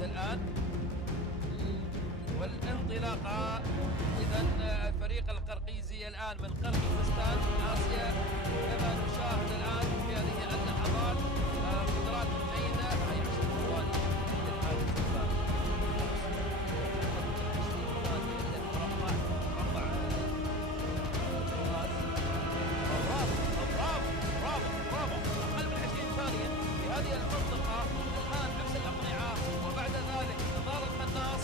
المشاهد الآن والانطلاقة. إذا الفريق القرقيزي الآن من قرقيزستان آسيا كما نشاهد الآن في هذه اللحظات قدرات جيدة. هي 10 ثواني للحارس الثاني. برافو أقل من 20 ثانية في هذه المنطقة. الآن نفس الأقنعة وبعد ذلك إنذار القناص،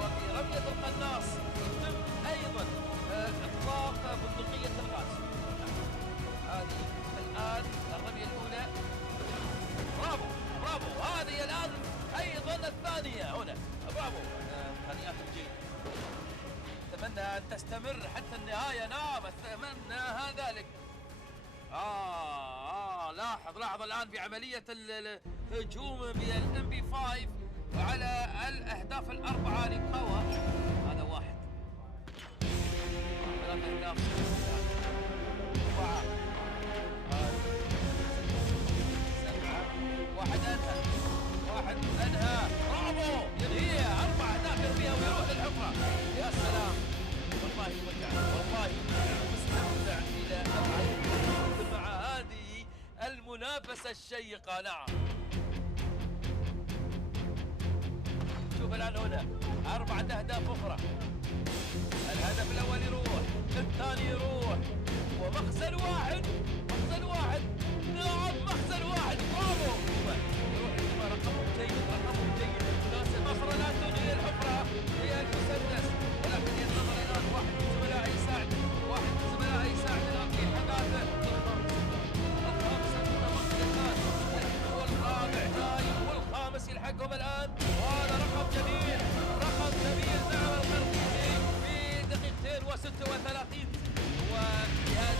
وفي رمية القناص يتم أيضا إطلاق بندقية الغاز. هذه الآن الرمية الأولى. برافو هذه الآن أيضا الثانية هنا. برافو تهنئات جيدة. أتمنى أن تستمر حتى النهاية. نعم أتمنى ذلك. لاحظ الآن في عملية الهجوم بالMP5 على الأهداف الأربعة لكوا. هذا واحد. 3 أهداف. 4 7 واحد أنهى. برافو ينهيها. 4 أهداف يرميها ويروح للحفرة. يا سلام والله مستمتع إلى أبعد مع هذه المنافسة الشيقة. نعم شوف الآن هنا 4 أهداف أخرى. الهدف الأول يروح، الثاني يروح، ومخزن واحد. نعم مخزن واحد. برافو يروح رقم جيد. ناصر مصر الآن تنهي الحفرة هي المسدس، ولكن ينتظر الآن واحد من زملائه يساعد الآن في حداثة. الخامسة متمكنة، لكن هو الرابع جاي والخامس يلحقهم الآن. وهذا رقم جميل نعم القرقيزي في دقيقتين و36. وفي هذه